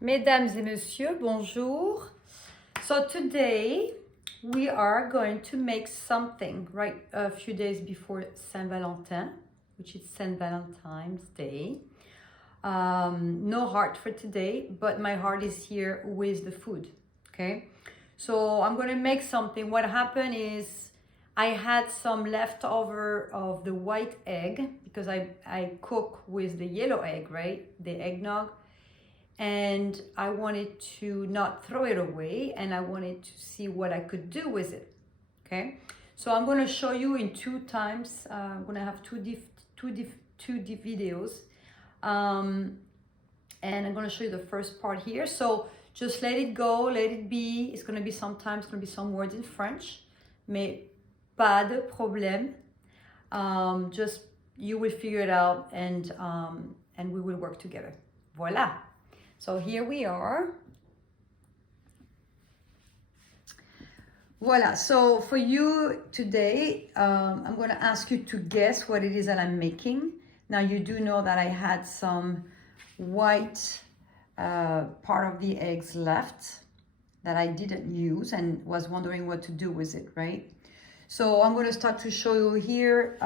Mesdames et messieurs, bonjour. So today we are going to make something right a few days before Saint Valentin, which is Saint Valentine's Day. No heart for today, but my heart is here with the food, okay? So I'm gonna make something. What happened is I had some leftover of the white egg because I cook with the yellow egg, right? The eggnog. And I wanted to not throw it away, and I wanted to see what I could do with it. Okay, so I'm going to show you in two times. I'm going to have two videos, and I'm going to show you the first part here. So just let it go, let it be. It's going to be sometimes going to be some words in French, mais pas de problème. Just you will figure it out, and we will work together. Voilà. So here we are. Voila, so for you today, I'm going to ask you to guess what it is that I'm making. Now you do know that I had some white part of the eggs left that I didn't use and was wondering what to do with it, right? So I'm going to start to show you here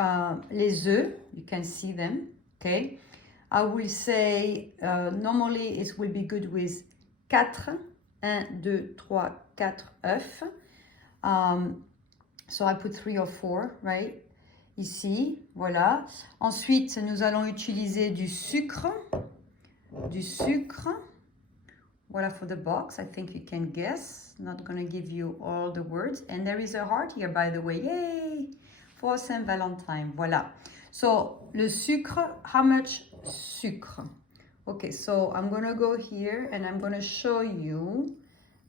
les œufs. You can see them, okay? I will say, normally it will be good with 4, 1, 2, 3, 4 œufs. So I put 3 or 4, right? Ici, voilà. Ensuite, nous allons utiliser du sucre. Du sucre. Voilà for the box. I think you can guess. Not going to give you all the words. And there is a heart here, by the way. Yay! For Saint Valentine. Voilà. So, le sucre, how much sucre? Okay, so I'm going to go here and I'm going to show you.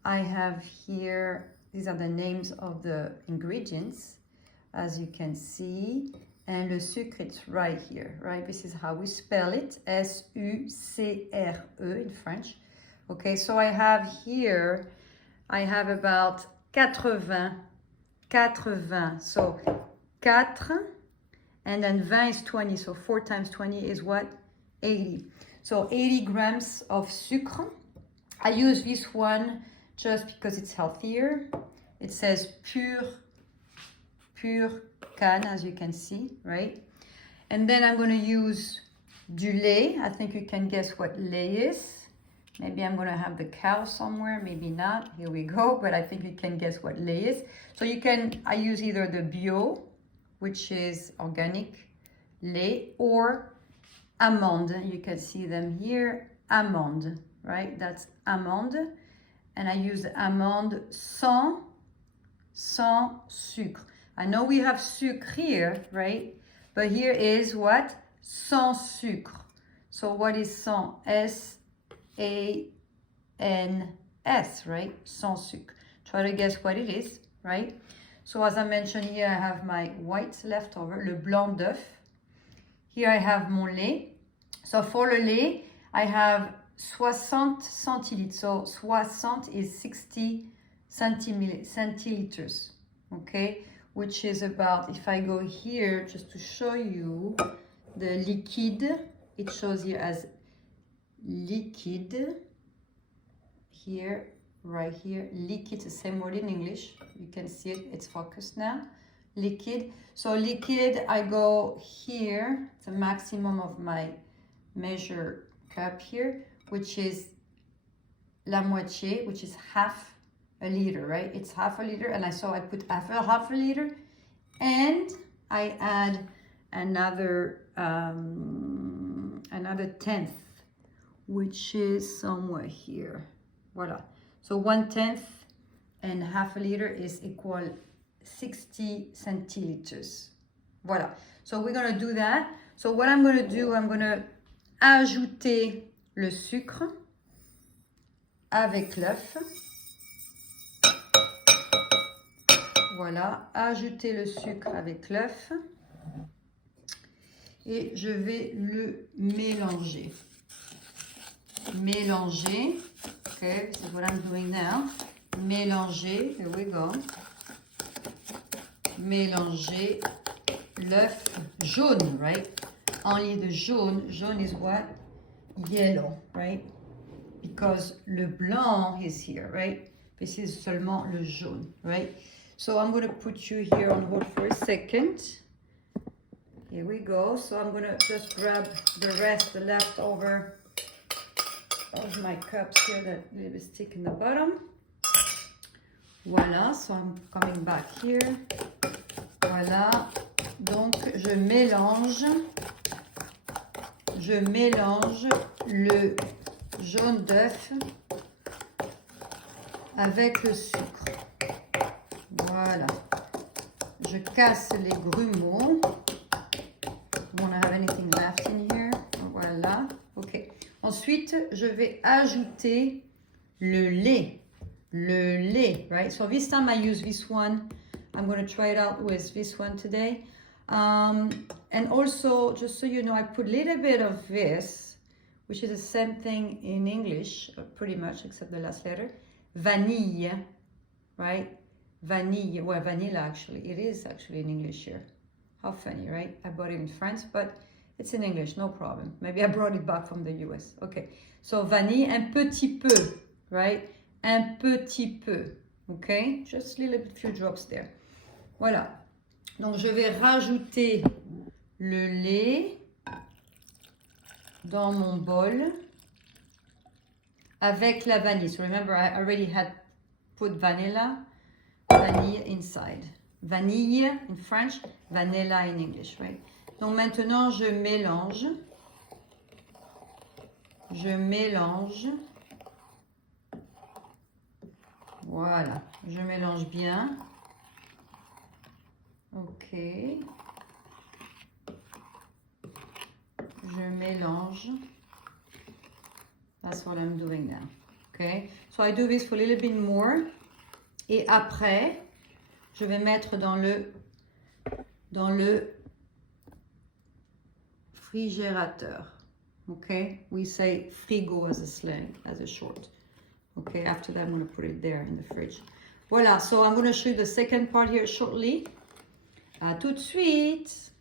I have here, these are the names of the ingredients, as you can see. And le sucre, it's right here, right? This is how we spell it, S-U-C-R-E in French. Okay, so I have here, I have about 80, so 4, and then 20 is 20, so 4 times 20 is what? 80. So 80 grams of sucre. I use this one just because it's healthier. It says pure canne, as you can see, right? And then I'm going to use du lait. I think you can guess what lait is. Maybe I'm going to have the cow somewhere, maybe not. Here we go, but I think you can guess what lait is. So you can, I use either the bio, which is organic lait, or amande. You can see them here, amande, right? That's amande. And I use the amande sans sucre. I know we have sucre here, right? But here is what? Sans sucre. So what is sans? S-A-N-S, right? Sans sucre. Try to guess what it is, right? So as I mentioned here, I have my white leftover, le blanc d'œuf. Here I have mon lait. So for le lait, I have 60 centilitres. So 60 is 60 centiliters, okay? Which is about, if I go here, just to show you the liquide, it shows here as liquide. Here, right here, liquid, the same word in English. You can see it, it's focused now. Liquid. So liquid, I go here, the maximum of my measure cup here, which is la moitié, which is half a liter, right? It's half a liter, and I put half a liter, and I add another tenth, which is somewhere here. Voila. So 1/10 and half a liter is equal 60 centiliters. Voilà. So we're going to do that. So what I'm going to do, I'm going to ajouter le sucre avec l'œuf. Voilà. Ajouter le sucre avec l'œuf. Et je vais le mélanger. Mélanger. Okay, this is what I'm doing now. Mélanger, here we go. Mélanger l'œuf jaune, right? Only the jaune. Jaune is what? Yellow, right? because le blanc is here, right? This is seulement le jaune, right? So I'm going to put you here on hold for a second. Here we go. So I'm going to just grab the rest, the leftover of my cups here that little stick in the bottom. Voilà, so I'm coming back here. Voilà, donc je mélange le jaune d'œuf avec le sucre. Voilà, je casse les grumeaux. Don't have anything left in here. Voilà, ok. Ensuite, je vais ajouter le lait. Le lait, right? So this time I use this one. I'm going to try it out with this one today. And also, just so you know, I put a little bit of this, which is the same thing in English, pretty much, except the last letter. Vanille, right? Vanille, well, vanilla actually. It is actually in English here. How funny, right? I bought it in France, but it's in English, no problem. Maybe I brought it back from the US. Okay, so vanille, un petit peu, right? Un petit peu, okay? Just a little bit, few drops there. Voilà. Donc, je vais rajouter le lait dans mon bol avec la vanille. So remember, I already had put vanilla inside. Vanille in French, vanilla in English, right? Donc maintenant, je mélange. Voilà, je mélange bien. Ok. Je mélange. That's what I'm doing now. Okay. So I do this for a little bit more. Et après, je vais mettre dans le frigérateur. Okay. We say frigo as a slang, as a short. Okay. After that, I'm going to put it there in the fridge. Voilà. So I'm going to show you the second part here shortly. À tout de suite.